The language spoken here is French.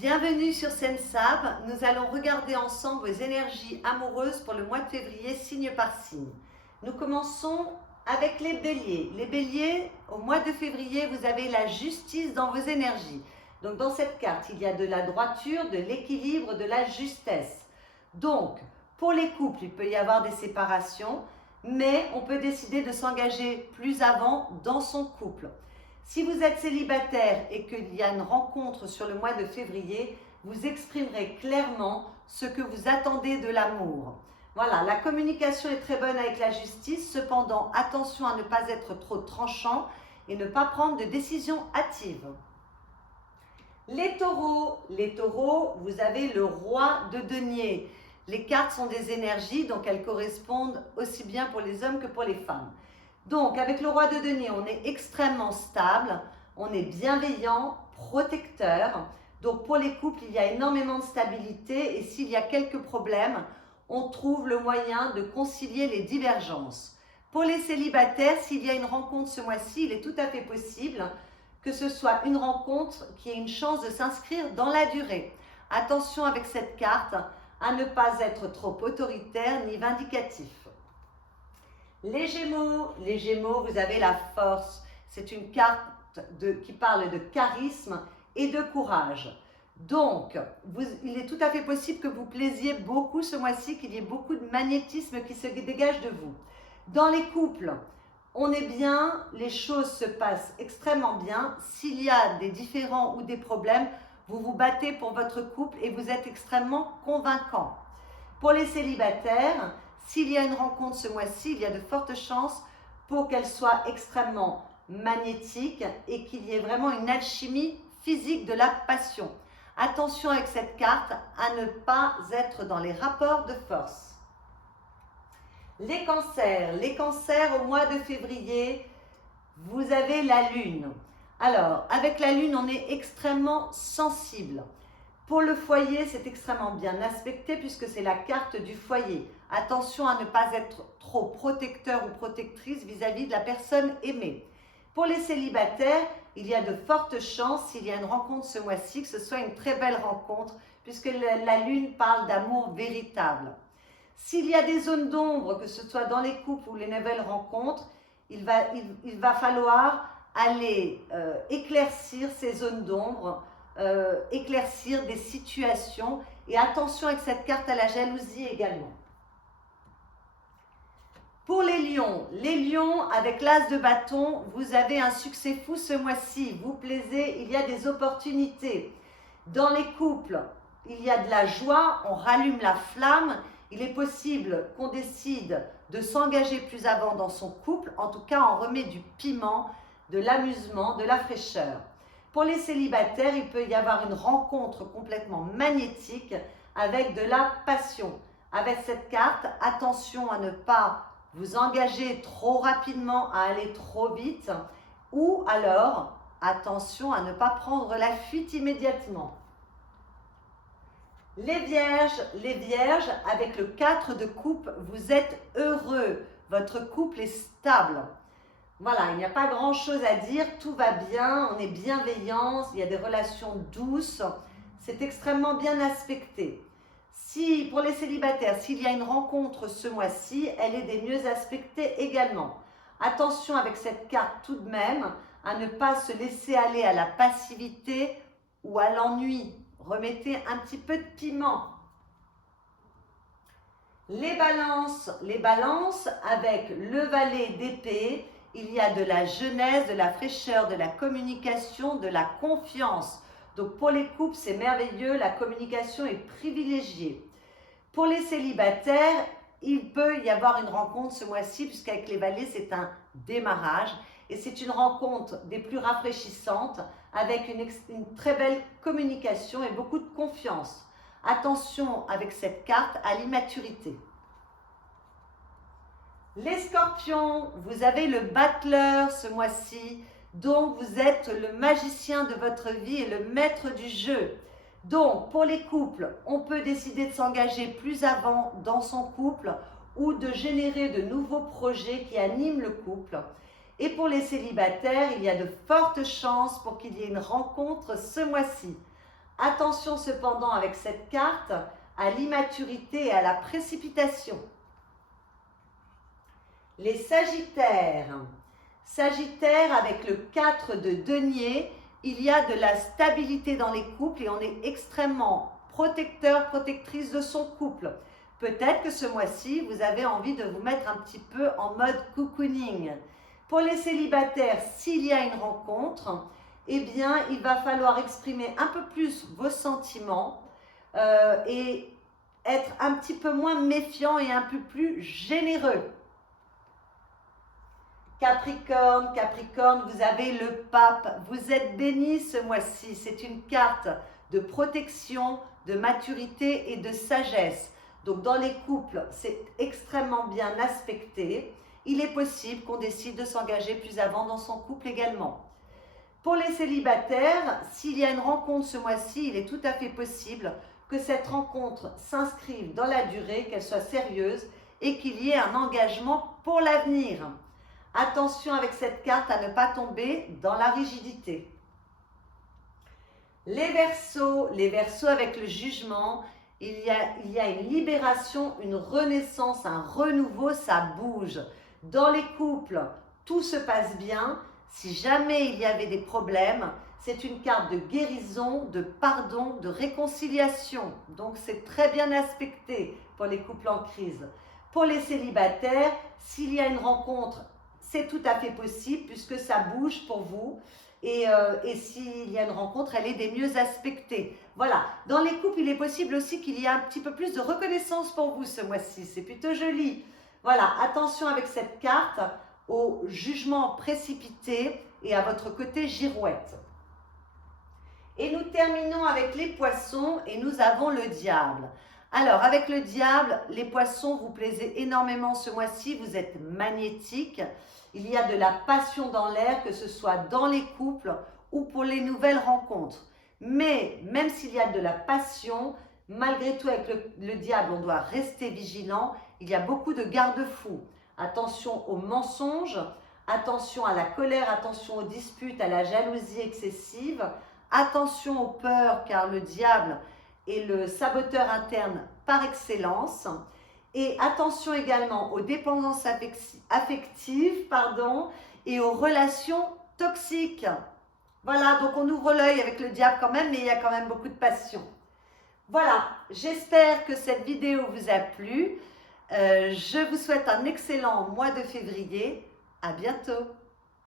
Bienvenue sur Sensab. Nous allons regarder ensemble vos énergies amoureuses pour le mois de février, signe par signe. Nous commençons avec les béliers. Les béliers, au mois de février, vous avez la justice dans vos énergies. Donc dans cette carte, il y a de la droiture, de l'équilibre, de la justesse. Donc, pour les couples, il peut y avoir des séparations, mais on peut décider de s'engager plus avant dans son couple. Si vous êtes célibataire et qu'il y a une rencontre sur le mois de février, vous exprimerez clairement ce que vous attendez de l'amour. Voilà, la communication est très bonne avec la justice, cependant attention à ne pas être trop tranchant et ne pas prendre de décisions hâtives. Les taureaux, vous avez le roi de denier. Les cartes sont des énergies, donc elles correspondent aussi bien pour les hommes que pour les femmes. Donc, avec le roi de denier, on est extrêmement stable, on est bienveillant, protecteur. Donc, pour les couples, il y a énormément de stabilité et s'il y a quelques problèmes, on trouve le moyen de concilier les divergences. Pour les célibataires, s'il y a une rencontre ce mois-ci, il est tout à fait possible que ce soit une rencontre qui ait une chance de s'inscrire dans la durée. Attention avec cette carte à ne pas être trop autoritaire ni vindicatif. Les Gémeaux, vous avez la force. C'est une carte qui parle de charisme et de courage. Donc, il est tout à fait possible que vous plaisiez beaucoup ce mois-ci, qu'il y ait beaucoup de magnétisme qui se dégage de vous. Dans les couples, on est bien, les choses se passent extrêmement bien. S'il y a des différends ou des problèmes, vous vous battez pour votre couple et vous êtes extrêmement convaincant. Pour les célibataires, s'il y a une rencontre ce mois-ci, il y a de fortes chances pour qu'elle soit extrêmement magnétique et qu'il y ait vraiment une alchimie physique de la passion. Attention avec cette carte à ne pas être dans les rapports de force. Les cancers au mois de février, vous avez la lune. Alors, avec la lune, on est extrêmement sensible. Pour le foyer, c'est extrêmement bien aspecté puisque c'est la carte du foyer. Attention à ne pas être trop protecteur ou protectrice vis-à-vis de la personne aimée. Pour les célibataires, il y a de fortes chances, s'il y a une rencontre ce mois-ci, que ce soit une très belle rencontre puisque la lune parle d'amour véritable. S'il y a des zones d'ombre, que ce soit dans les couples ou les nouvelles rencontres, il va falloir aller éclaircir ces zones d'ombre, éclaircir des situations et attention avec cette carte à la jalousie également. Pour les lions avec l'as de bâton, vous avez un succès fou ce mois-ci, vous plaisez, il y a des opportunités. Dans les couples, il y a de la joie, on rallume la flamme, il est possible qu'on décide de s'engager plus avant dans son couple, en tout cas on remet du piment, de l'amusement, de la fraîcheur. Pour les célibataires, il peut y avoir une rencontre complètement magnétique avec de la passion. Avec cette carte, attention à ne pas vous engager trop rapidement, à aller trop vite, ou alors attention à ne pas prendre la fuite immédiatement. Les vierges, avec le 4 de coupe, vous êtes heureux, votre couple est stable. Voilà, il n'y a pas grand-chose à dire, tout va bien, on est bienveillant, il y a des relations douces, c'est extrêmement bien aspecté. Si, pour les célibataires, s'il y a une rencontre ce mois-ci, elle est des mieux aspectées également. Attention avec cette carte tout de même à ne pas se laisser aller à la passivité ou à l'ennui. Remettez un petit peu de piment. Les balances avec le valet d'épée, il y a de la jeunesse, de la fraîcheur, de la communication, de la confiance. Donc pour les couples, c'est merveilleux, la communication est privilégiée. Pour les célibataires, il peut y avoir une rencontre ce mois-ci, puisqu'avec les valets, c'est un démarrage. Et c'est une rencontre des plus rafraîchissantes, avec une très belle communication et beaucoup de confiance. Attention avec cette carte à l'immaturité. Les scorpions, vous avez le battleur ce mois-ci, donc vous êtes le magicien de votre vie et le maître du jeu. Donc pour les couples, on peut décider de s'engager plus avant dans son couple ou de générer de nouveaux projets qui animent le couple. Et pour les célibataires, il y a de fortes chances pour qu'il y ait une rencontre ce mois-ci. Attention cependant avec cette carte à l'immaturité et à la précipitation. Les Sagittaires. Sagittaire avec le 4 de denier, il y a de la stabilité dans les couples et on est extrêmement protecteur, protectrice de son couple. Peut-être que ce mois-ci, vous avez envie de vous mettre un petit peu en mode cocooning. Pour les célibataires, s'il y a une rencontre, eh bien, il va falloir exprimer un peu plus vos sentiments et être un petit peu moins méfiant et un peu plus généreux. Capricorne, Capricorne, vous avez le pape, vous êtes béni ce mois-ci. C'est une carte de protection, de maturité et de sagesse. Donc dans les couples, c'est extrêmement bien aspecté. Il est possible qu'on décide de s'engager plus avant dans son couple également. Pour les célibataires, s'il y a une rencontre ce mois-ci, il est tout à fait possible que cette rencontre s'inscrive dans la durée, qu'elle soit sérieuse et qu'il y ait un engagement pour l'avenir. Attention avec cette carte à ne pas tomber dans la rigidité. Les Verseaux avec le jugement, il y a une libération, une renaissance, un renouveau, ça bouge. Dans les couples, tout se passe bien. Si jamais il y avait des problèmes, c'est une carte de guérison, de pardon, de réconciliation. Donc c'est très bien aspecté pour les couples en crise. Pour les célibataires, s'il y a une rencontre, c'est tout à fait possible puisque ça bouge pour vous. Et s'il y a une rencontre, elle est des mieux aspectées. Voilà, dans les couples, il est possible aussi qu'il y ait un petit peu plus de reconnaissance pour vous ce mois-ci. C'est plutôt joli. Voilà, attention avec cette carte au jugement précipité et à votre côté girouette. Et nous terminons avec les poissons et nous avons le diable. Alors, avec le diable, les poissons, vous plaisez énormément ce mois-ci, vous êtes magnétiques. Il y a de la passion dans l'air, que ce soit dans les couples ou pour les nouvelles rencontres. Mais même s'il y a de la passion, malgré tout avec le diable, on doit rester vigilant. Il y a beaucoup de garde-fous. Attention aux mensonges, attention à la colère, attention aux disputes, à la jalousie excessive. Attention aux peurs, car le diable est le saboteur interne par excellence. Et attention également aux dépendances affectives et aux relations toxiques. Voilà, donc on ouvre l'œil avec le diable quand même, mais il y a quand même beaucoup de passion. Voilà, j'espère que cette vidéo vous a plu. Je vous souhaite un excellent mois de février. À bientôt.